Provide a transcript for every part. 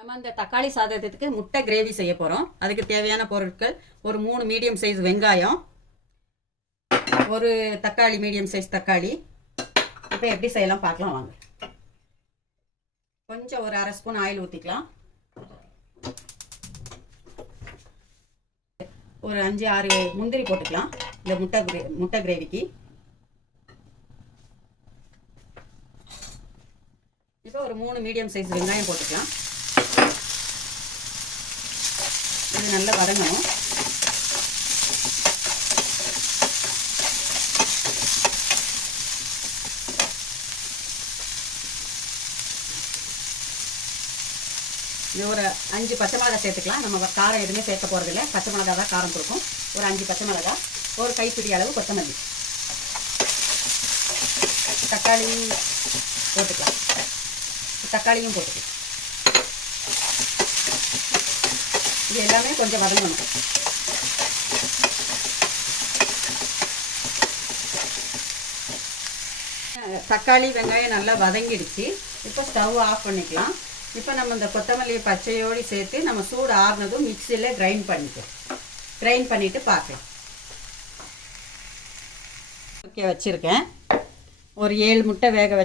நம்ம இந்த தக்காளி சாதத்துக்கு முட்டை கிரேவி செய்ய போகிறோம். அதுக்கு தேவையான பொருட்கள் ஒரு 3 மீடியம் சைஸ் வெங்காயம், ஒரு தக்காளி மீடியம் சைஸ் தக்காளி. இப்போ எப்படி செய்யலாம் பார்க்கலாம் வாங்க. கொஞ்சம் ஒரு 1/2 ஸ்பூன் ஆயில் ஊற்றிக்கலாம். ஒரு 5-6 முந்திரி போட்டுக்கலாம் இந்த முட்டை கிரேவிக்கு. இப்போ ஒரு 3 மீடியம் சைஸ் வெங்காயம் போட்டுக்கலாம். இது நல்லா வதங்கணும். இது ஒரு 5 பச்சை மிளகாய் சேர்த்துக்கலாம். நம்ம காரம் எதுவுமே சேர்க்க போகிறதில்ல, பச்சை மிளகாய் தான் காரம் கொடுக்கும். ஒரு 5 பச்சை மிளகாய், ஒரு கைப்பிடி அளவு கொத்தமல்லி, தக்காளி போட்டுக்கலாம். தக்காளியும் போட்டுக்கலாம். இது எல்லாமே கொஞ்சம் வதங்கணும். தக்காளி வெங்காயம் நல்லா வதங்கிடுச்சு. இப்போ ஸ்டவ் ஆஃப் பண்ணிக்கலாம். இப்போ நம்ம இந்த கொத்தமல்லியை பச்சையோடு சேர்த்து நம்ம சூடு ஆறுனதும் மிக்சியில் கிரைண்ட் பண்ணிவிட்டு பார்க்கலாம். ஓகே, வச்சுருக்கேன். ஒரு 7 முட்டை வேக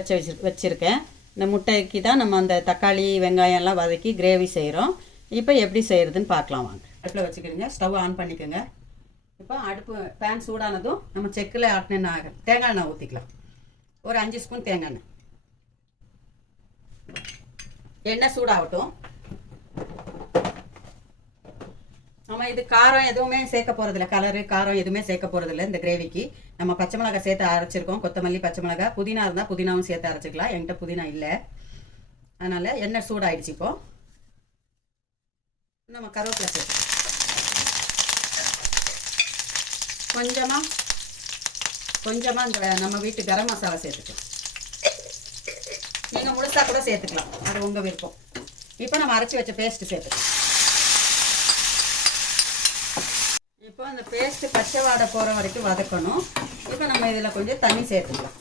வச்சுருக்கேன். இந்த முட்டைக்கு தான் நம்ம அந்த தக்காளி வெங்காயம்லாம் வதக்கி கிரேவி செய்கிறோம். இப்போ எப்படி செய்கிறதுன்னு பார்க்கலாம் வாங்க. அடுப்பில் வச்சுக்கிறீங்க, ஸ்டவ் ஆன் பண்ணிக்கோங்க. இப்போ பேன் சூடானதும் நம்ம செக்கில் ஆட்டின தேங்காய் எண்ணெய் ஊற்றிக்கலாம். ஒரு 5 ஸ்பூன் தேங்காய் எண்ணெய். எண்ணெய் சூடாகட்டும். நம்ம இது காரம் எதுவுமே சேர்க்க போகிறதில்ல, கலரு காரம் எதுவுமே சேர்க்க போகிறதில்ல. இந்த கிரேவிக்கு நம்ம பச்சை மிளகாய் சேர்த்து அரைச்சிருக்கோம். கொத்தமல்லி, பச்சை மிளகாய், புதினா இருந்தால் புதினாவும் சேர்த்து அரைச்சிக்கலாம். என்கிட்ட புதினா இல்லை, அதனால் எண்ணெய் சூடாகிடுச்சு. இப்போது நம்ம கருவேப்பிலை சேர்த்து கொஞ்சமாக இந்த நம்ம வீட்டு கரம் மசாலா சேர்த்துக்கலாம். நீங்கள் முழுசாக கூட சேர்த்துக்கலாம், அது உங்கள் விருப்பம். இப்போ நம்ம அரைச்சி வச்ச பேஸ்ட்டு சேர்த்துக்கலாம். இப்போ அந்த பேஸ்ட்டு பச்சை வாடை போகிற வரைக்கும் வதக்கணும். இப்போ நம்ம இதில் கொஞ்சம் தண்ணி சேர்த்துக்கலாம்.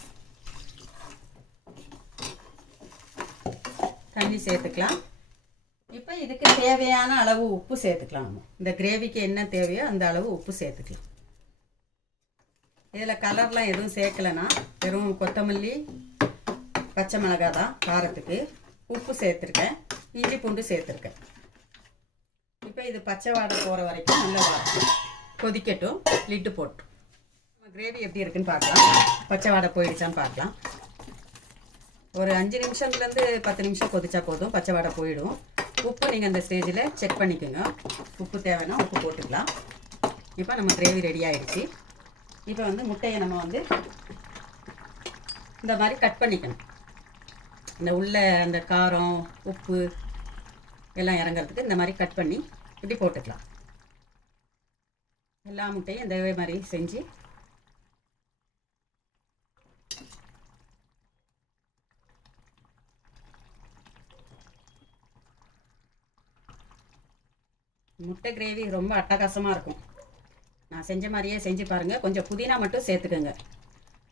இப்போ இதுக்கு தேவையான அளவு உப்பு சேர்த்துக்கலாம். நம்ம இந்த கிரேவிக்கு என்ன தேவையோ அந்த அளவு உப்பு சேர்த்துக்கலாம். இதில் கலர்லாம் எதுவும் சேர்க்கலைன்னா வெறும் கொத்தமல்லி, பச்சை மிளகாய் தான் காரத்துக்கு. உப்பு சேர்த்துருக்கேன், இஞ்சி பூண்டு சேர்த்துருக்கேன். இப்போ இது பச்சை வாடை போகிற வரைக்கும் நல்லா கொதிக்கட்டும். லிட்டு போட்டு நம்ம கிரேவி எப்படி இருக்குன்னு பார்க்கலாம். பச்சை வாடை போயிடுச்சான்னு பார்க்கலாம். ஒரு 5 நிமிஷத்துலேருந்து 10 நிமிஷம் கொதிச்சா போதும், பச்சை வாடை போயிடும். உப்பு நீங்கள் அந்த ஸ்டேஜில் செக் பண்ணிக்கோங்க. உப்பு தேவைன்னா உப்பு போட்டுக்கலாம். இப்போ நம்ம கிரேவி ரெடி ஆகிடுச்சு. இப்போ முட்டையை நம்ம இந்த மாதிரி கட் பண்ணிக்கணும். இந்த உள்ள அந்த காரம் உப்பு எல்லாம் இறங்கிறதுக்கு இந்த மாதிரி கட் பண்ணி இப்படி போட்டுக்கலாம். எல்லா முட்டையும் இந்த மாதிரி செஞ்சு முட்டை கிரேவி ரொம்ப அட்டகாசமாக இருக்கும். நான் செஞ்ச மாதிரியே செஞ்சு பாருங்கள். கொஞ்சம் புதினா மட்டும் சேர்த்துக்கோங்க,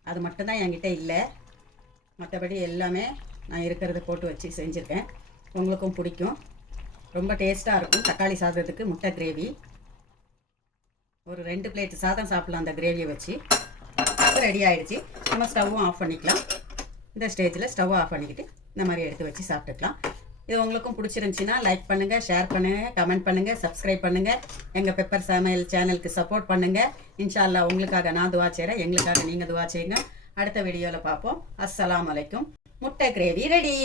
அது மட்டும்தான் என்கிட்ட இல்லை. மற்றபடி எல்லாமே நான் இருக்கிறத போட்டு வச்சு செஞ்சுருக்கேன். உங்களுக்கும் பிடிக்கும், ரொம்ப டேஸ்ட்டாக இருக்கும். தக்காளி சாதத்துக்கு முட்டை கிரேவி ஒரு 2 பிளேட் சாதம் சாப்பிட்லாம் அந்த கிரேவியை வச்சு. ரெடி ஆகிடுச்சு. நம்ம ஸ்டவ்வும் ஆஃப் பண்ணிக்கலாம். இந்த ஸ்டேஜில் ஸ்டவ் ஆஃப் பண்ணிக்கிட்டு இந்த மாதிரி எடுத்து வச்சு சாப்பிட்டுக்கலாம். இது உங்களுக்கும் பிடிச்சிருந்துச்சின்னா லைக் பண்ணுங்கள், ஷேர் பண்ணுங்கள், கமெண்ட் பண்ணுங்கள், சப்ஸ்கிரைப் பண்ணுங்கள். எங்கள் பெப்பர் சமையல் சேனலுக்கு சப்போர்ட் பண்ணுங்கள். இன்ஷா அல்லாஹ் உங்களுக்காக நான் துவா செய்கிறேன், எங்களுக்காக நீங்கள் துவா செய்யுங்க. அடுத்த வீடியோவில் பார்ப்போம். அஸ்ஸலாமு அலைக்கும். முட்டை கிரேவி ரெடி.